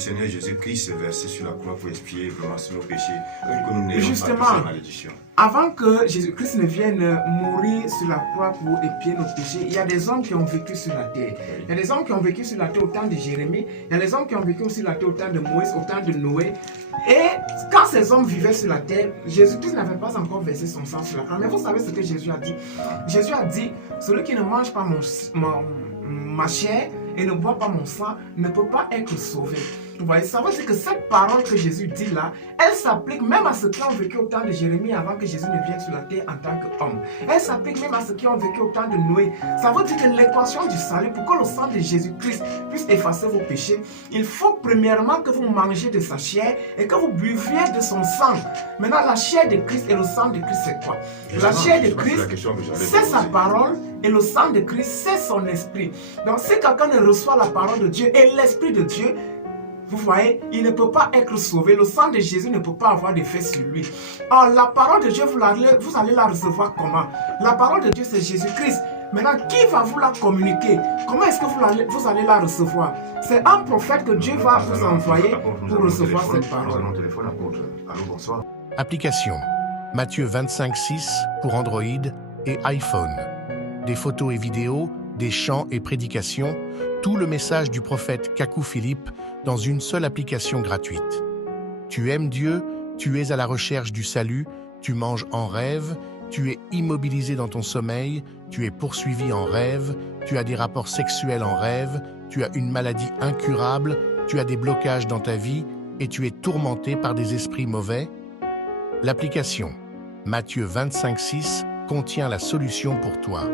Seigneur Jésus-Christ versé sur la croix pour expier vraiment sur nos péchés, que nous n'ayons pas Justement, de cette malédiction. avant que Jésus-Christ ne vienne mourir sur la croix pour expier nos péchés, il y a des hommes qui ont vécu sur la terre. Il y a des hommes qui ont vécu sur la terre au temps de Jérémie. Il y a des hommes qui ont vécu sur la terre au temps de Moïse, au temps de Noé. Et quand ces hommes vivaient sur la terre, Jésus-Christ n'avait pas encore versé son sang sur la croix. Mais vous savez ce que Jésus a dit? Jésus a dit, celui qui ne mange pas ma chair et ne boit pas mon sang ne peut pas être sauvé. Vous voyez, ça veut dire que cette parole que Jésus dit là, elle s'applique même à ceux qui ont vécu au temps de Jérémie avant que Jésus ne vienne sur la terre en tant qu'homme. Elle s'applique même à ceux qui ont vécu au temps de Noé. Ça veut dire que l'équation du salut, pour que le sang de Jésus-Christ puisse effacer vos péchés, il faut premièrement que vous mangez de sa chair et que vous buviez de son sang. Maintenant, la chair de Christ et le sang de Christ, c'est quoi? La chair de Christ, c'est sa parole, et le sang de Christ, c'est son esprit. Donc, si quelqu'un ne reçoit la parole de Dieu et l'esprit de Dieu, vous voyez, il ne peut pas être sauvé. Le sang de Jésus ne peut pas avoir d'effet sur lui. Or, la parole de Dieu, vous allez la recevoir comment? La parole de Dieu, c'est Jésus-Christ. Maintenant, qui va vous la communiquer? Comment est-ce que vous allez la recevoir? C'est un prophète que Dieu va vous envoyer pour recevoir cette parole. Application Matthieu 25:6 pour Android et iPhone. Des photos et vidéos, des chants et prédications, tout le message du prophète Kakou Philippe dans une seule application gratuite. Tu aimes Dieu, tu es à la recherche du salut, tu manges en rêve, tu es immobilisé dans ton sommeil, tu es poursuivi en rêve, tu as des rapports sexuels en rêve, tu as une maladie incurable, tu as des blocages dans ta vie et tu es tourmenté par des esprits mauvais. L'application Matthieu 25:6 contient la solution pour toi.